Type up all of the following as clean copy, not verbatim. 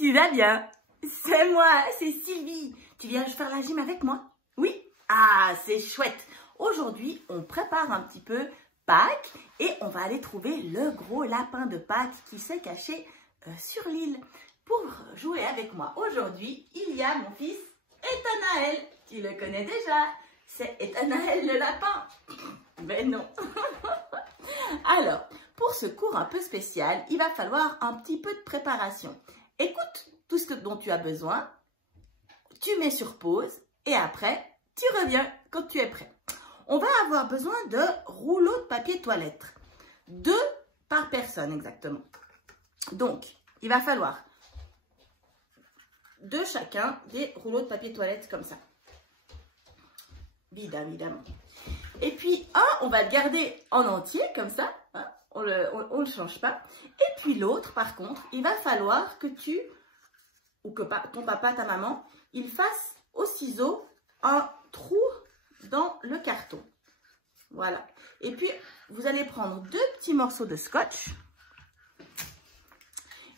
tu vas bien? C'est moi, c'est Sylvie. Tu viens faire la gym avec moi? Oui? Ah, c'est chouette. Aujourd'hui, on prépare un petit peu Pâques et on va aller trouver le gros lapin de Pâques qui s'est caché sur l'île. Pour jouer avec moi aujourd'hui, il y a mon fils Ethanaël. Tu le connais déjà. C'est Ethanaël le lapin. Ben non. Alors, pour ce cours un peu spécial, il va falloir un petit peu de préparation. Écoute tout ce dont tu as besoin, tu mets sur pause et après, tu reviens quand tu es prêt. On va avoir besoin de rouleaux de papier toilette. 2 par personne exactement. Donc, il va falloir de chacun des rouleaux de papier toilette comme ça. Évidemment. Et puis, un, on va le garder en entier comme ça. Hein, on le change pas. Et puis l'autre, par contre, il va falloir que tu, ou que ton papa, ta maman, il fasse au ciseau un trou dans le carton. Voilà. Et puis, vous allez prendre 2 petits morceaux de scotch.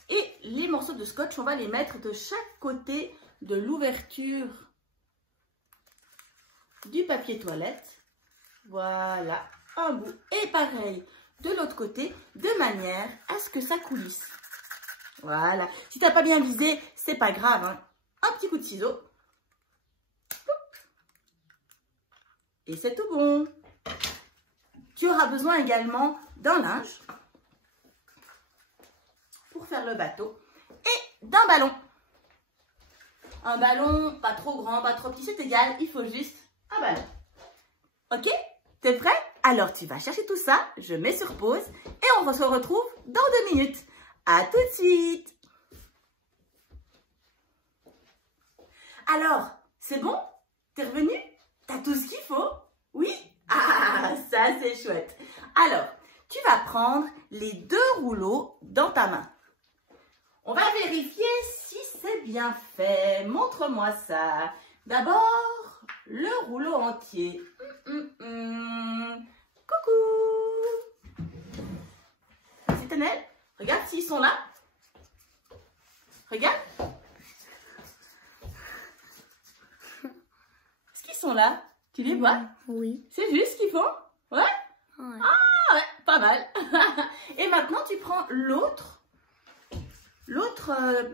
Et les morceaux de scotch, on va les mettre de chaque côté de l'ouverture du papier toilette. Voilà, un bout. Et pareil, de l'autre côté, de manière à ce que ça coulisse. Voilà. Si tu n'as pas bien visé, c'est pas grave. Hein. Un petit coup de ciseau. Et c'est tout bon. Tu auras besoin également d'un linge pour faire le bateau et d'un ballon. Un ballon pas trop grand, pas trop petit, c'est égal. Il faut juste un ballon. Ok? T'es prêt? Alors tu vas chercher tout ça, je mets sur pause et on se retrouve dans 2 minutes. À tout de suite! Alors, c'est bon? T'es revenu? T'as tout ce qu'il faut? Oui? Ah, ça c'est chouette. Alors, tu vas prendre les 2 rouleaux dans ta main. On va vérifier si c'est bien fait. Montre-moi ça. D'abord, le rouleau entier. Coucou. C'est Ethanaël. Regarde s'ils sont là. Regarde. Est-ce qu'ils sont là? Tu les vois? Oui. C'est juste ce qu'ils font? Ouais? Ouais. Ah ouais, pas mal. Et maintenant, tu prends l'autre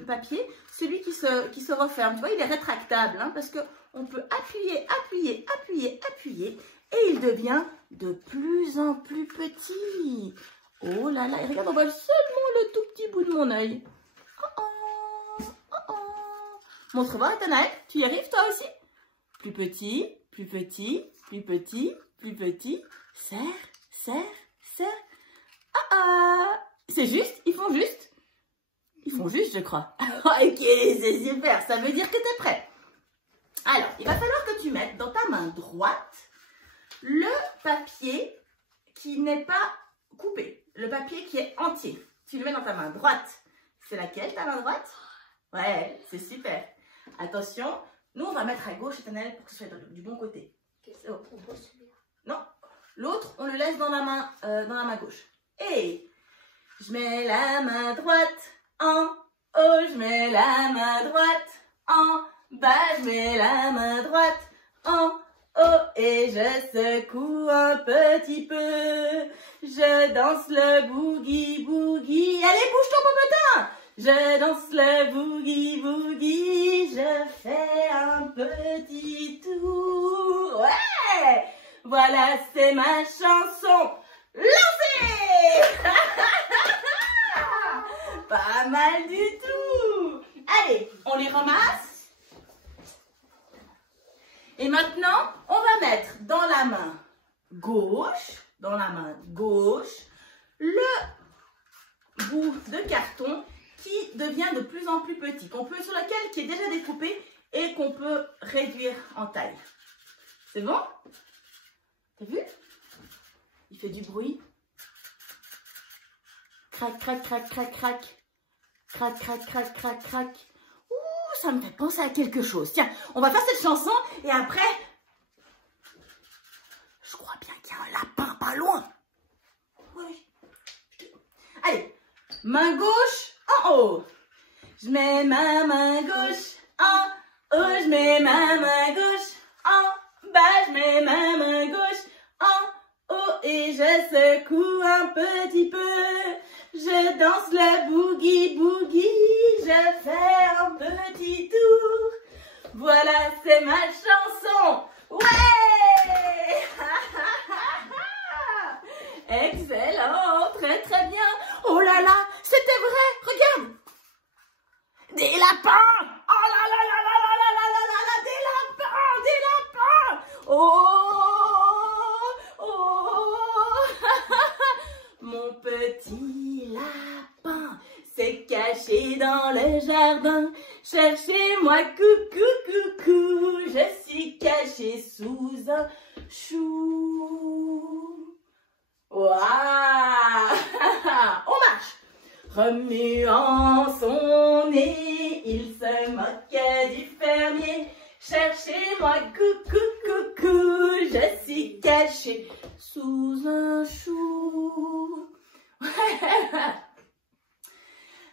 papier, celui qui se referme. Tu vois, il est rétractable hein, parce qu'on peut appuyer et il devient de plus en plus petit. Oh là là, et regarde, on voit seulement le tout petit bout de mon œil. Oh oh, oh oh. Montre-moi, Ethanaël, tu y arrives toi aussi? Plus petit, plus petit, plus petit, plus petit. Serre, serre, serre. Ah ah. C'est juste, ils font juste. Ils font juste, je crois. Ok, c'est super. Ça veut dire que tu es prêt. Alors, il va falloir que tu mettes dans ta main droite le papier qui n'est pas coupé. Le papier qui est entier. Tu le mets dans ta main droite. C'est laquelle, ta main droite? Ouais, c'est super. Attention, nous, on va mettre à gauche, Ethanaël, pour que ce soit du bon côté. Non, l'autre, on le laisse dans la main gauche. Et je mets la main droite en haut, je mets la main droite en bas, je mets la main droite en haut et je secoue un petit peu. Je danse le boogie boogie. Allez, bouge ton popotin. Je danse le boogie boogie. Je fais un petit tour. Ouais, voilà, c'est ma chanson. Lancez. Pas mal du tout. Allez, on les ramasse. Et maintenant, on va mettre dans la main gauche, le bout de carton qui devient de plus en plus petit, qui est déjà découpé et qu'on peut réduire en taille. C'est bon? T'as vu? Il fait du bruit. Crac, crac, crac, crac, crac. Crac, crac, crac, crac, crac. Ouh, ça me fait penser à quelque chose. Tiens, on va faire cette chanson et après, je crois bien qu'il y a un lapin pas loin. Oui. Allez, main gauche en haut. Je mets ma main gauche en haut, je mets ma main gauche en bas, je mets ma main gauche en haut et je secoue un petit peu. Je danse la boogie boogie, je fais un petit tour. Voilà, c'est ma chanson. Ouais! Excellent, très très bien. Oh là là, c'était vrai, regarde. Des lapins. Oh là là là là là là là là là là, des lapins, des lapins. Oh, oh. Mon petit lapin s'est caché dans le jardin. Cherchez-moi, coucou, coucou. Je suis caché sous un chou. Waouh. On marche. Remuant son nez, il se moquait du fermier. Cherchez-moi, coucou, coucou. Je suis caché sous un chou.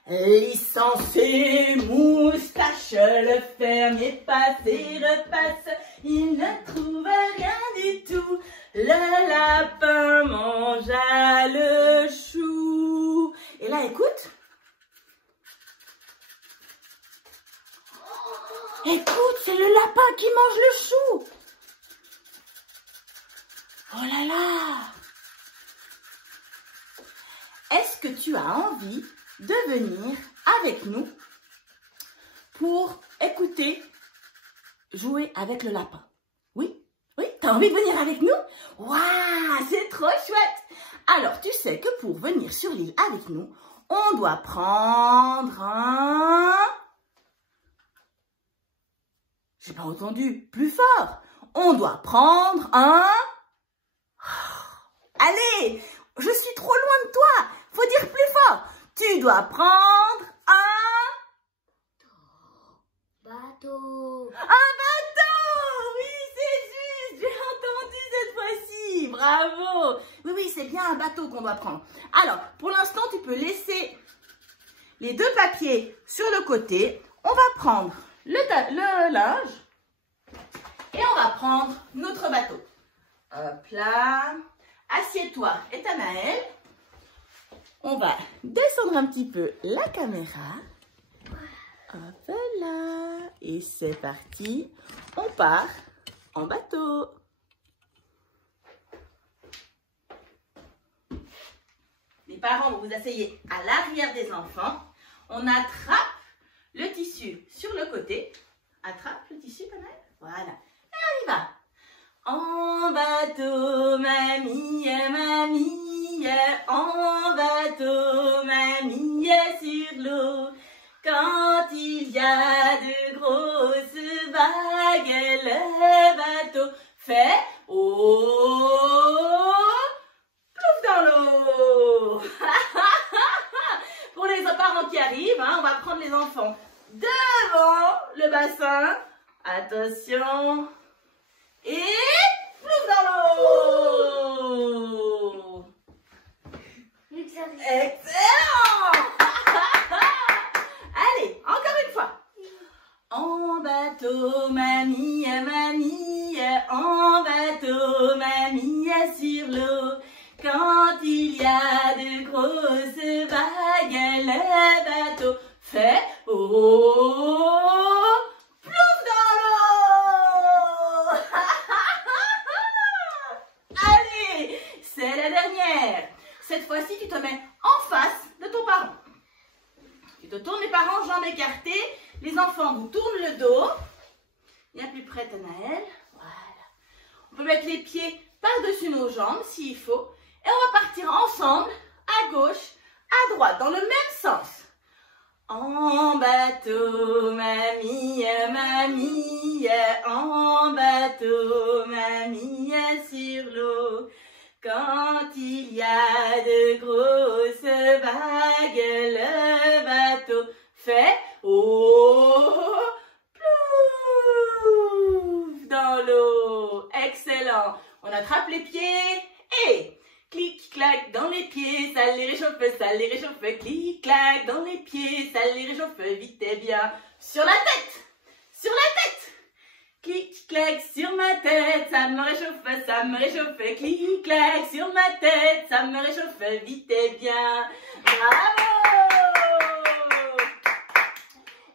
Lissant ses moustaches, le fermier passe et repasse. Il ne trouve rien du tout. Le lapin mangea le chou. Et là, écoute. Écoute, c'est le lapin qui mange le chou. Oh là là. Est-ce que tu as envie de venir avec nous pour écouter jouer avec le lapin? Oui? Oui? T'as envie de venir avec nous? Waouh, c'est trop chouette! Alors, tu sais que pour venir sur l'île avec nous, on doit prendre un... J'ai pas entendu. Plus fort. On doit prendre un... Allez, je suis trop loin de toi. Faut dire plus fort. Tu dois prendre un... Bateau. Un bateau. Oui, c'est juste. J'ai entendu cette fois-ci. Bravo. Oui, oui, c'est bien un bateau qu'on doit prendre. Alors, pour l'instant, tu peux laisser les deux papiers sur le côté. On va prendre le linge et on va prendre notre bateau. Hop là. Assieds-toi, Ethanaël. On va descendre un petit peu la caméra. Hop là. Et c'est parti. On part en bateau. Les parents vont vous asseyer à l'arrière des enfants. On attrape le tissu sur le côté. Attrape le tissu, Ethanaël. Voilà. Et on y va. En bateau, mamie, mamie, en bateau, mamie, sur l'eau. Quand il y a de grosses vagues, le bateau fait oh, plouf dans l'eau. Pour les parents qui arrivent, hein, on va prendre les enfants devant le bassin. Attention. Et plouf dans l'eau. Excellent. Allez, encore une fois. En bateau, mamie, mamie, en bateau, mamie, sur l'eau. Quand il y a de grosses vagues, le bateau fait oh, plouf dans l'eau. Allez, c'est la dernière. Cette fois-ci, tu te mets en face de ton parent. Tu te tournes les parents, jambes écartées. Les enfants vous tournent le dos. Bien plus près, Ethanaël. Voilà. On peut mettre les pieds par-dessus nos jambes s'il faut. Et on va partir ensemble, à gauche, à droite, dans le même sens. En bateau, mamie, mamie, en bateau, mamie, sur l'eau. Quand il y a de grosses vagues, le bateau fait oh, plouf dans l'eau. Excellent. On attrape les pieds et clic, clac dans les pieds. Ça les réchauffe, clic, clac. clac dans les pieds, ça les réchauffe vite et bien. Sur la tête, sur la tête. Clic, clac sur ma tête, ça me réchauffe, clic, clac sur ma tête, ça me réchauffe vite et bien. Bravo!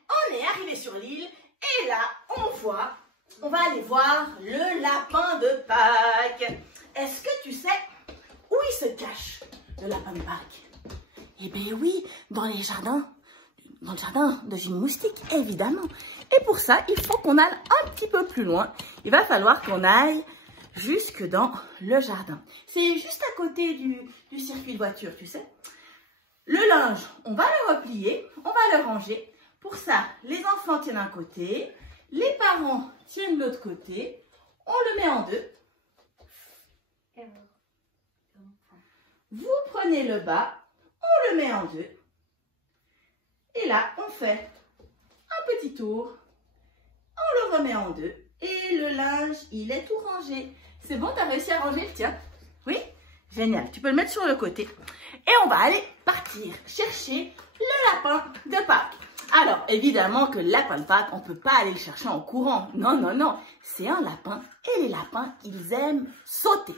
On est arrivé sur l'île et là, on va aller voir le lapin de Pâques. Est-ce que tu sais où il se cache, le lapin de Pâques? Eh bien oui, dans le jardin de Ginny Moustique, évidemment. Et pour ça, il faut qu'on aille un petit peu plus loin. Il va falloir qu'on aille jusque dans le jardin. C'est juste à côté du circuit de voiture, tu sais. Le linge, on va le replier, on va le ranger. Pour ça, les enfants tiennent un côté, les parents tiennent l'autre côté. On le met en deux. Vous prenez le bas, on le met en deux. Et là, on fait un petit tour. On le remet en deux. Et le linge, il est tout rangé. C'est bon, tu as réussi à ranger le tien? Oui? Génial. Tu peux le mettre sur le côté. Et on va aller partir chercher le lapin de Pâques. Alors, évidemment que le lapin de Pâques, on ne peut pas aller le chercher en courant. Non, non, non. C'est un lapin. Et les lapins, ils aiment sauter.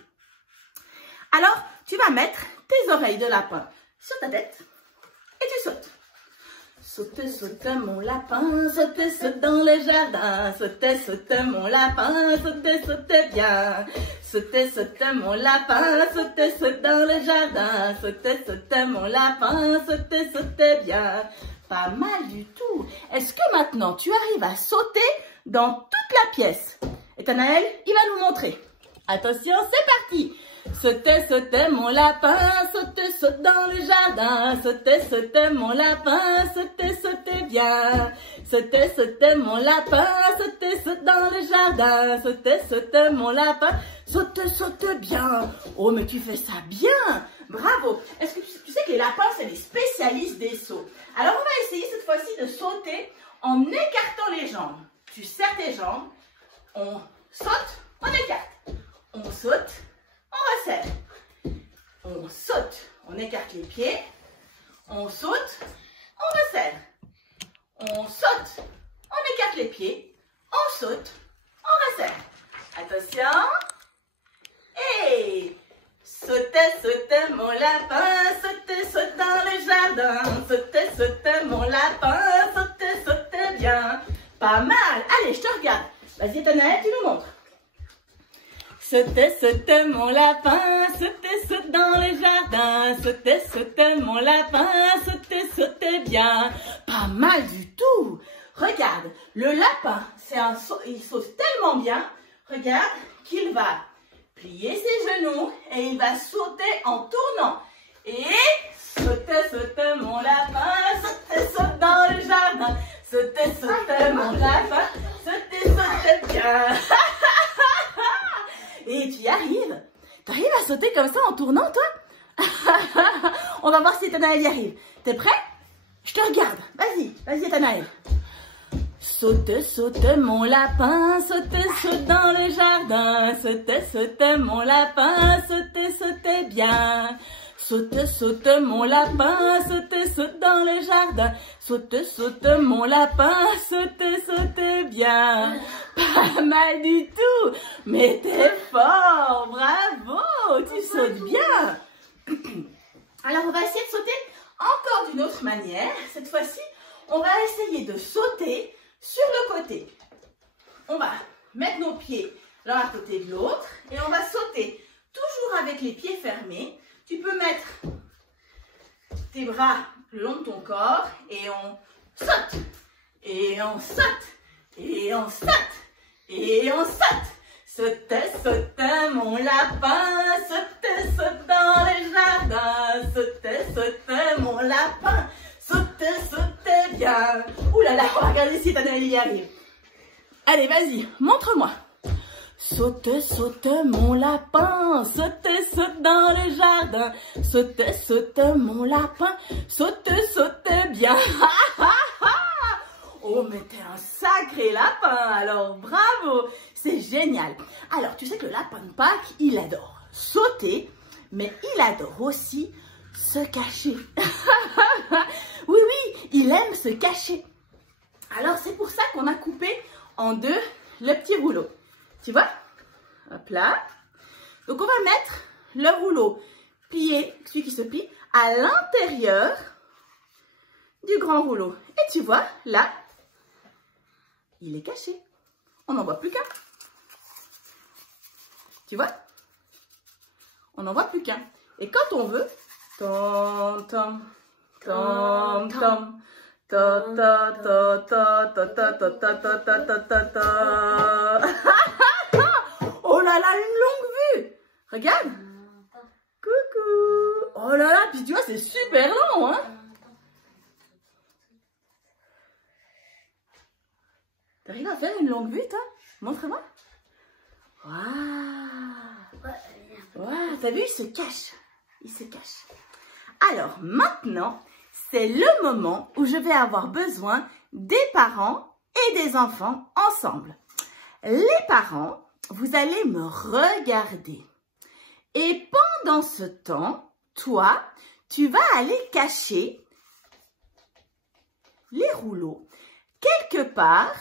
Alors, tu vas mettre tes oreilles de lapin sur ta tête et tu sautes. Saute, saute mon lapin, saute, saute dans le jardin. Saute, saute mon lapin, saute, saute bien. Saute, saute mon lapin, saute, saute dans le jardin. Saute, saute mon lapin, saute, saute bien. Pas mal du tout. Est-ce que maintenant tu arrives à sauter dans toute la pièce? Et Nathanaël, il va nous montrer. Attention, c'est parti. Saute, saute mon lapin, saute, saute dans le jardin. Saute, saute mon lapin, saute, saute bien. Saute, saute mon lapin, saute, saute dans le jardin. Saute, saute mon lapin, saute, saute bien. Oh, mais tu fais ça bien. Bravo. Est-ce que tu sais que les lapins, c'est les spécialistes des sauts? Alors, on va essayer cette fois-ci de sauter en écartant les jambes. Tu serres tes jambes, on saute, on écarte. On saute, on resserre. On saute, on écarte les pieds. On saute, on resserre. On saute, on écarte les pieds. On saute, on resserre. Attention. Et saute, saute mon lapin, saute, saute dans le jardin. Saute, saute mon lapin, saute, saute bien. Pas mal. Allez, je te regarde. Vas-y, Nathanaël, tu nous montres. Saute, saute mon lapin, saute, saute dans le jardin. Saute, saute mon lapin, saute, saute bien. Pas mal du tout. Regarde, le lapin, il saute tellement bien. Regarde qu'il va plier ses genoux et il va sauter en tournant. Et saute, saute mon lapin, saute, saute dans le jardin. Saute, saute mon lapin, saute, saute bien. Et tu y arrives? Tu arrives à sauter comme ça en tournant, toi? On va voir si Nathanaël y arrive. T'es prêt? Je te regarde. Vas-y, vas-y Nathanaël. Saute, saute mon lapin, saute, saute dans le jardin. Saute, saute mon lapin, saute, saute bien. Saute, saute mon lapin, saute, saute dans le jardin. Saute, saute mon lapin, saute, saute bien. Pas mal du tout, mais t'es fort, bravo, tu sautes bien. Alors on va essayer de sauter encore d'une autre manière. Cette fois-ci, on va essayer de sauter sur le côté. On va mettre nos pieds l'un à côté de l'autre et on va sauter toujours avec les pieds fermés. Tu peux mettre tes bras le long de ton corps et on saute, et on saute, et on saute, et on saute. Saute, saute mon lapin, saute, saute dans le jardin. Saute, saute mon lapin, saute, saute bien. Ouh là là, on va regarder si Nathanaël y arrive. Allez, vas-y, montre-moi. Saute, saute mon lapin, saute, saute dans le jardin. Saute, saute mon lapin, saute, saute bien. Oh, mais t'es un sacré lapin, alors bravo, c'est génial. Alors, tu sais que le lapin de Pâques, il adore sauter, mais il adore aussi se cacher. se cacher. Alors, c'est pour ça qu'on a coupé en deux le petit rouleau. Tu vois? Hop là. Donc, on va mettre le rouleau plié, celui qui se plie, à l'intérieur du grand rouleau. Et tu vois, là, il est caché. On n'en voit plus qu'un. Tu vois? On n'en voit plus qu'un. Et quand on veut, tom, tom, tom, tom, ta ta ta ta ta ta ta ta ta ta ta ta. Oh là là, une longue vue. Regarde. Coucou. Oh là là, puis tu vois, c'est super long, hein. T'arrives à faire une longue vue, toi? Montre-moi. Waouh. Waouh, t'as vu, il se cache. Il se cache. Alors, maintenant, c'est le moment où je vais avoir besoin des parents et des enfants ensemble. Les parents, vous allez me regarder. Et pendant ce temps, toi, tu vas aller cacher les rouleaux quelque part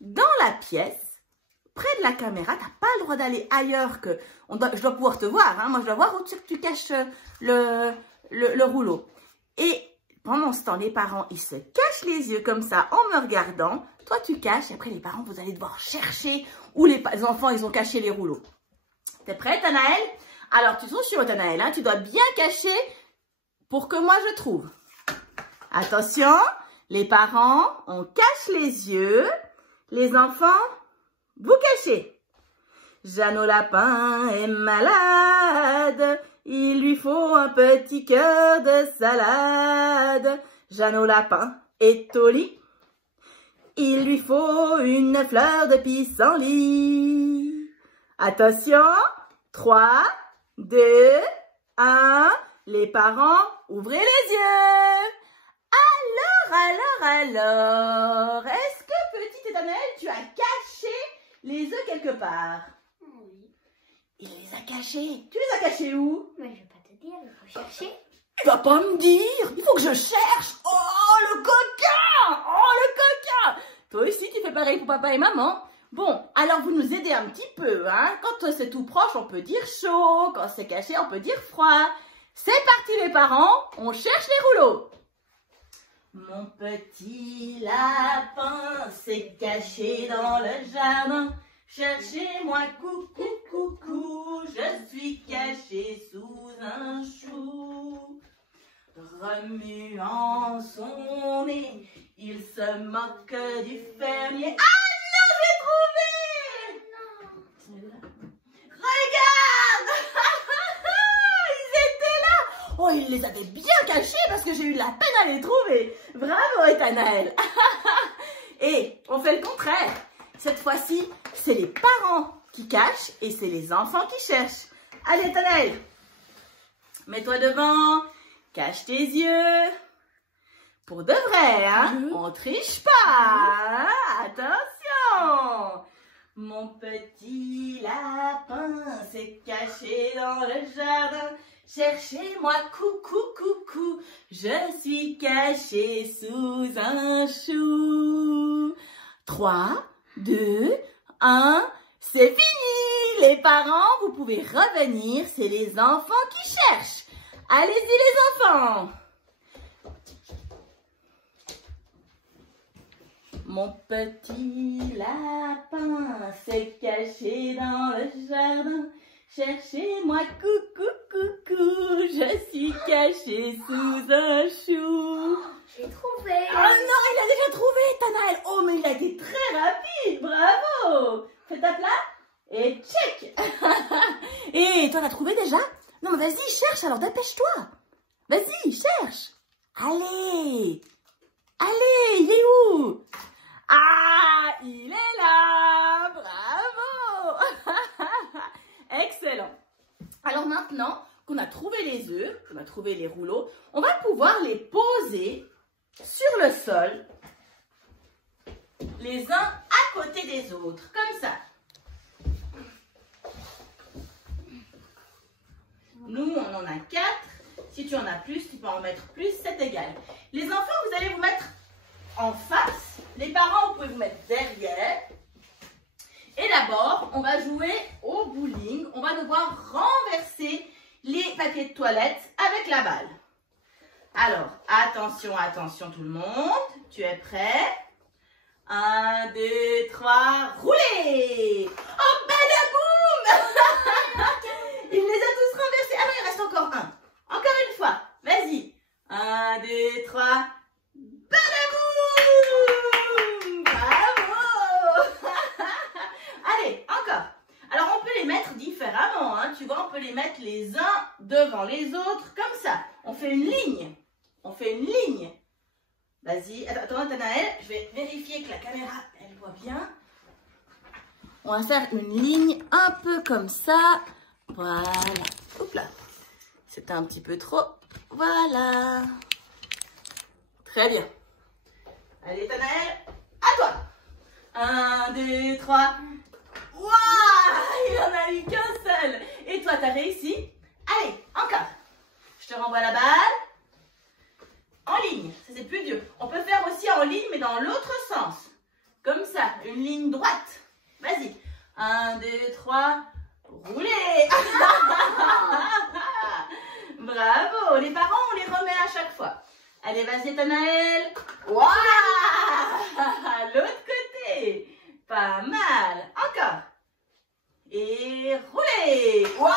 dans la pièce, près de la caméra. Tu n'as pas le droit d'aller ailleurs que... je dois pouvoir te voir, hein. Moi, je dois voir où tu caches le rouleau. Et pendant ce temps, les parents, ils se cachent les yeux comme ça en me regardant. Toi, tu caches. Et après, les parents, vous allez devoir chercher où les enfants, ils ont caché les rouleaux. T'es prête, Anaël? Alors, tu es sur Anaël, hein. Tu dois bien cacher pour que moi, je trouve. Attention, les parents, on cache les yeux. Les enfants, vous cachez. Jeannot Lapin est malade. Il lui faut un petit cœur de salade. Jeannot Lapin est au lit. Il lui faut une fleur de pissenlit. Attention, 3, 2, 1. Les parents, ouvrez les yeux. Alors, est-ce que petite Anaël, tu as caché les œufs quelque part? Oui. Il les a cachés. Tu les as cachés où? Mais je vais pas te dire, il faut chercher. Tu vas pas me dire. Il faut que je cherche. Oh, le coquin. Oh, le coquin. Toi aussi, tu fais pareil pour papa et maman. Bon, alors vous nous aidez un petit peu, hein. Quand c'est tout proche, on peut dire chaud. Quand c'est caché, on peut dire froid. C'est parti les parents, on cherche les rouleaux. Mon petit lapin s'est caché dans le jardin. Cherchez-moi, coucou, coucou, je suis caché sous un chou. Remuant son nez, il se moque du fermier. Ah non, j'ai trouvé! Non. Regarde! Ils étaient là! Oh, il les avait bien cachés parce que j'ai eu de la peine à les trouver. Bravo, Ethanaël. Et on fait le contraire. Cette fois-ci, c'est les parents qui cachent et c'est les enfants qui cherchent. Allez, Ethanaël, mets-toi devant, cache tes yeux. Pour de vrai, hein? On triche pas, hein? Attention! Mon petit lapin s'est caché dans le jardin. Cherchez-moi, coucou, coucou, je suis caché sous un chou. 3, 2, 1, c'est fini! Les parents, vous pouvez revenir, c'est les enfants qui cherchent. Allez-y les enfants! Mon petit lapin s'est caché dans le jardin. Cherchez-moi, coucou, coucou, je suis caché sous un chou. J'ai trouvé. Oh non, il a déjà trouvé, Ethanaël. Oh, mais il a été très rapide, bravo. Fais ta place et check. Et toi, t'as trouvé déjà? Non, mais vas-y, cherche alors, dépêche-toi. Vas-y, cherche. Allez, allez, il est où? Ah, il est là! Bravo! Excellent. Alors maintenant qu'on a trouvé les œufs, qu'on a trouvé les rouleaux, on va pouvoir les poser sur le sol, les uns à côté des autres, comme ça. Nous, on en a 4. Si tu en as plus, tu peux en mettre plus, c'est égal. Les enfants, vous allez vous mettre en face. Les parents, vous pouvez vous mettre derrière. Et d'abord, on va jouer au bowling. On va devoir renverser les papiers de toilette avec la balle. Alors, attention, attention tout le monde. Tu es prêt? 1, 2, 3, roulez! Oh, badaboum! Il les a tous renversés. Ah non, il reste encore un. Encore une fois. Vas-y. 1, 2, 3. Badaboum! Bravo! Allez, encore. Alors, on peut les mettre différemment. Hein. Tu vois, on peut les mettre les uns devant les autres. Comme ça. On fait une ligne. On fait une ligne. Vas-y. Attends, Nathanaël. Je vais vérifier que la caméra, elle voit bien. On va faire une ligne un peu comme ça. Voilà. Oups là. C'était un petit peu trop. Voilà. Très bien. Allez, Nathanaël, à toi. 1, 2, 3. Waouh! Il en a eu qu'un seul. Et toi, t'as réussi? Allez, encore. Je te renvoie la balle. En ligne. Ça, c'est plus dur. On peut faire aussi en ligne, mais dans l'autre sens. Comme ça, une ligne droite. Vas-y. 1, 2, 3. Roulez! Bravo! Les parents, on les remet à chaque fois. Allez, vas-y, Nathanaël. Waouh! L'autre côté. Pas mal. Encore. Et roulez! Waouh!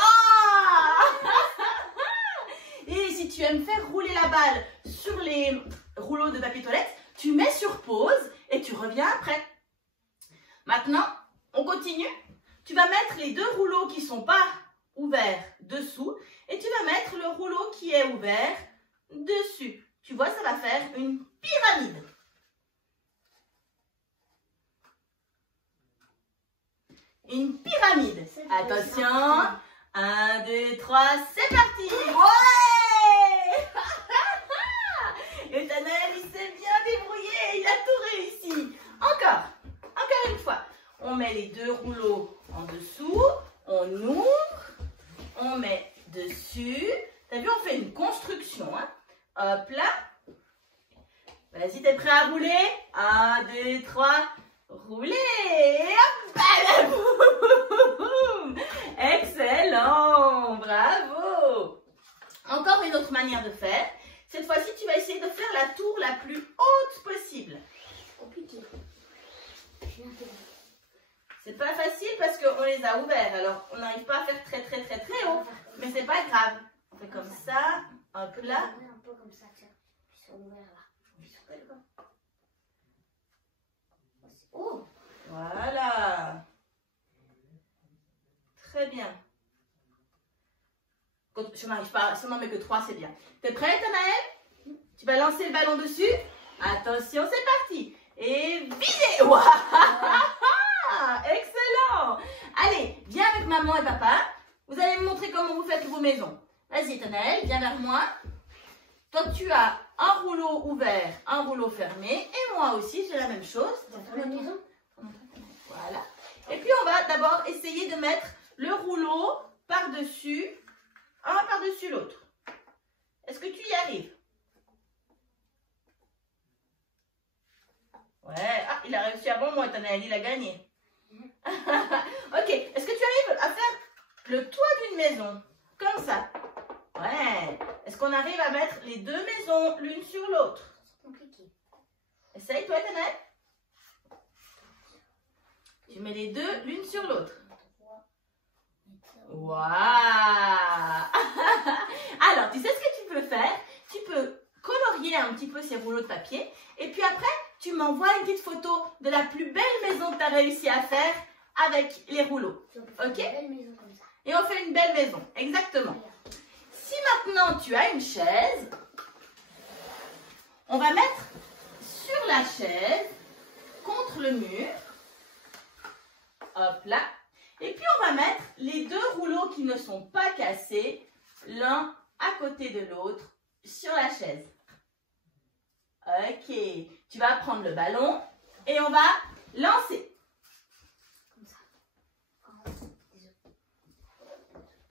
Et si tu aimes faire rouler la balle sur les rouleaux de papier toilette, tu mets sur pause et tu reviens après. Maintenant, on continue. Tu vas mettre les deux rouleaux qui ne sont pas ouverts dessous et tu vas mettre le rouleau qui est ouvert dessus. Tu vois, ça va faire une pyramide. Une pyramide. Attention. 1, 2, 3, c'est parti. Ouais! Et Nathanaël, il s'est bien débrouillé. Il a tout réussi. Encore. Encore une fois. On met les deux rouleaux en dessous. On ouvre. On met dessus. T'as vu, on fait une construction. Hein? Hop là. Vas-y, t'es prêt à rouler? 1, 2, 3. Roulez! Hop, badaboum! Excellent! Bravo! Encore une autre manière de faire. Cette fois-ci, tu vas essayer de faire la tour la plus haute possible. Compliqué. C'est pas facile parce qu'on les a ouverts. Alors, on n'arrive pas à faire très haut. Mais c'est pas grave. On fait comme ça. Hop là. Un peu comme ça, tiens. Ils sont ouverts là. Oh! Voilà. Très bien. Si on n'arrive pas, si on n'en met que 3, c'est bien. T'es prête, Nathanaël? Tu vas lancer le ballon dessus. Attention, c'est parti. Et viser. Wow. Excellent. Allez, viens avec maman et papa. Vous allez me montrer comment vous faites vos maisons. Vas-y, Nathanaël, viens vers moi. Toi, tu as un rouleau ouvert, un rouleau fermé. Et moi aussi, j'ai la même chose. Voilà. Et puis, on va d'abord essayer de mettre le rouleau par-dessus, un par-dessus l'autre. Est-ce que tu y arrives? Ouais. Ah, il a réussi avant moi, Nathanaël, il a gagné. Ok. Est-ce que tu arrives à faire le toit d'une maison? Comme ça. Ouais. Est-ce qu'on arrive à mettre les deux maisons l'une sur l'autre? C'est compliqué. Essaye, toi, Nathanaël. Tu mets les deux l'une sur l'autre. Waouh. Alors, tu sais ce que tu peux faire? Tu peux colorier un petit peu ces rouleaux de papier. Et puis après, tu m'envoies une petite photo de la plus belle maison que tu as réussi à faire avec les rouleaux. Ok? Et on fait une belle maison. Exactement. Si maintenant tu as une chaise, on va mettre sur la chaise, contre le mur. Hop là. Et puis on va mettre les deux rouleaux qui ne sont pas cassés, l'un à côté de l'autre, sur la chaise. Ok. Tu vas prendre le ballon et on va lancer.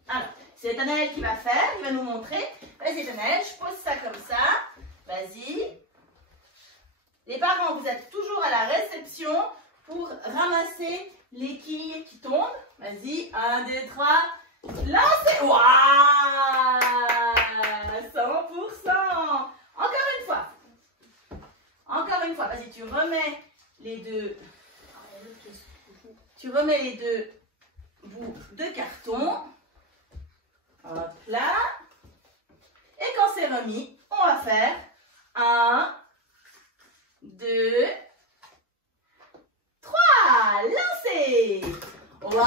Alors, c'est Nathanaël qui va faire, il va nous montrer. Vas-y Nathanaël, je pose ça comme ça. Vas-y. Les parents, vous êtes toujours à la réception pour ramasser les quilles qui tombent. Vas-y, 1, 2, 3. Lancez. Waouh, 100%. Encore une fois. Encore une fois. Vas-y, tu remets les deux. Tu remets les deux bouts de carton. Hop là. Et quand c'est remis, on va faire 1, 2, 3. Lancez. Waouh.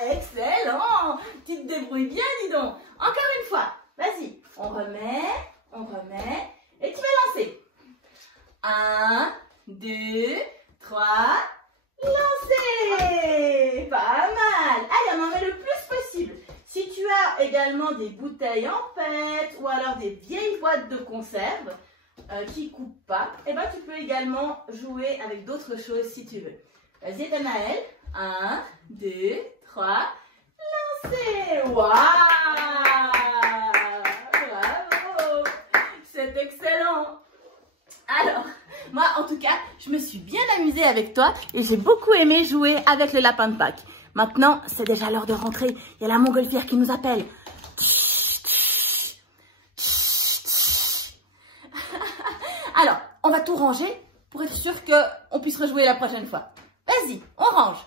Excellent. Tu te débrouilles bien, dis donc. Encore une fois. Vas-y. On remet. Et tu vas lancer. 1, 2, 3. Lancez. Pas mal. Allez, on en met le plus possible. Si tu as également des bouteilles en PET ou alors des vieilles boîtes de conserve qui ne coupent pas, eh ben, tu peux également jouer avec d'autres choses si tu veux. Vas-y, Naël. 1, 2, 3. Lancez. Waouh. Bravo. C'est excellent. Alors, moi, en tout cas, je me suis bien amusée avec toi et j'ai beaucoup aimé jouer avec le lapin de Pâques. Maintenant, c'est déjà l'heure de rentrer. Il y a la montgolfière qui nous appelle. Alors, on va tout ranger pour être sûr qu'on puisse rejouer la prochaine fois. Vas-y, on range.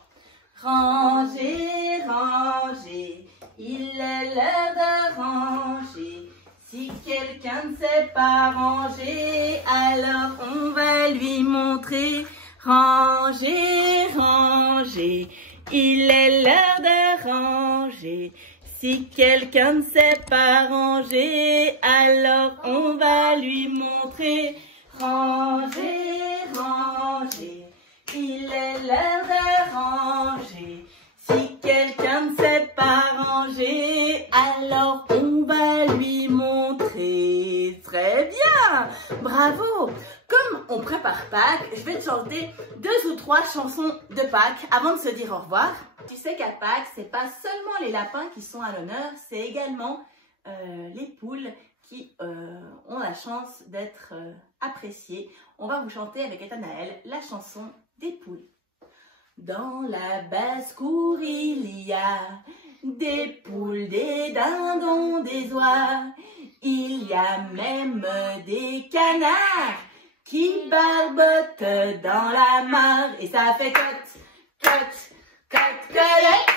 Ranger, ranger, il est l'heure de ranger. Si quelqu'un ne sait pas ranger, alors on va lui montrer. Ranger, ranger, il est l'heure de ranger. Si quelqu'un ne sait pas ranger, alors on va lui montrer. Ranger, ranger, il est l'heure de ranger. Si quelqu'un ne sait pas ranger, alors on va lui montrer. Très bien, bravo. Comme on prépare Pâques, je vais te chanter 2 ou 3 chansons de Pâques avant de se dire au revoir. Tu sais qu'à Pâques, c'est pas seulement les lapins qui sont à l'honneur, c'est également les poules qui ont la chance d'être appréciées. On va vous chanter avec Naël la chanson des poules. Dans la basse-cour, il y a des poules, des dindons, des oies. Il y a même des canards qui barbotent dans la mare. Et ça fait cote, cote, cote, colette.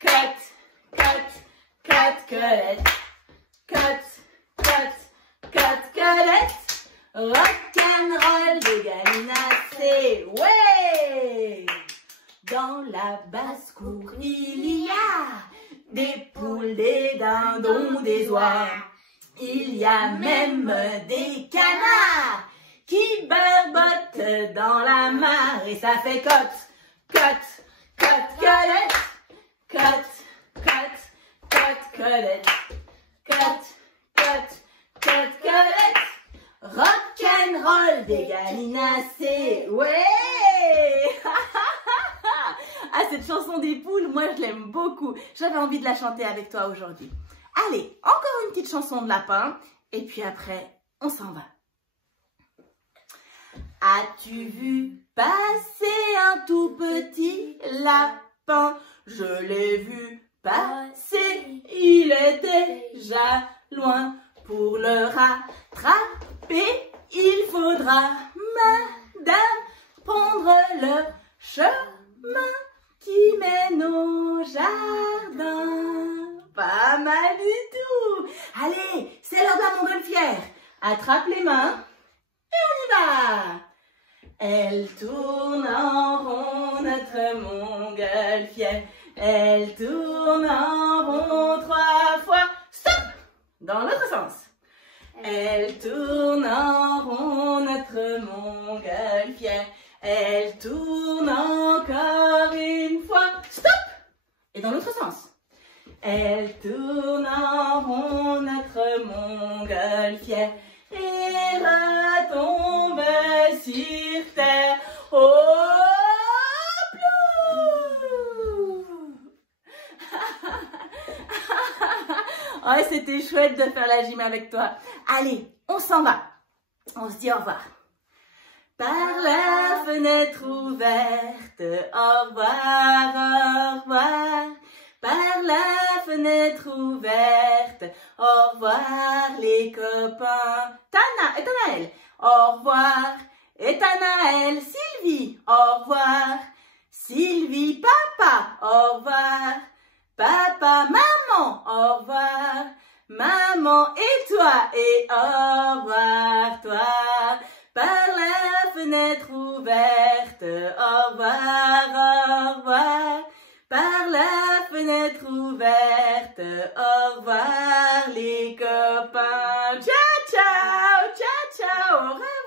Cote, cote, cote, colette. Cote, cote, cote, colette. Rock'n'roll des gallinacés. Ouais! Dans la basse-cour, il y a des poules, des dindons, des oies. Il y a même des canards qui barbotent dans la mare. Et ça fait cote, cote, cote, colette. Cote, cote, cote, colette. Cote, cote, cote, colette. Rock'n'roll des gallinacés. Ouais! Ah, cette chanson des poules, moi je l'aime beaucoup. J'avais envie de la chanter avec toi aujourd'hui. Allez, encore une petite chanson de lapin. Et puis après, on s'en va. As-tu vu passer un tout petit lapin? Je l'ai vu passer, il est déjà loin. Pour le rattraper, il faudra, madame, prendre le chemin qui mène au jardin. Pas mal du tout. Allez, c'est l'heure de la montgolfière. Attrape les mains et on y va. Elle tourne en rond, notre montgolfière. Elle tourne en rond 3 fois. Stop! Dans l'autre sens. Elle tourne en rond, notre montgolfière. Elle tourne encore une fois. Stop! Et dans l'autre sens. Elle tourne en rond, notre montgolfière. Et retombe sur terre. Oh, plou! Ouais, c'était chouette de faire la gym avec toi. Allez, on s'en va. On se dit au revoir. Par la fenêtre ouverte, au revoir, au revoir. Par la fenêtre ouverte, au revoir les copains. Tana et Tanaël, au revoir. Et Tanaël, Sylvie, au revoir. Sylvie, papa, au revoir. Papa, maman, au revoir. Maman et toi, et au revoir toi. Par la fenêtre ouverte, au revoir, au revoir. Par la fenêtre ouverte, au revoir les copains. Ciao, ciao, ciao, ciao, au revoir.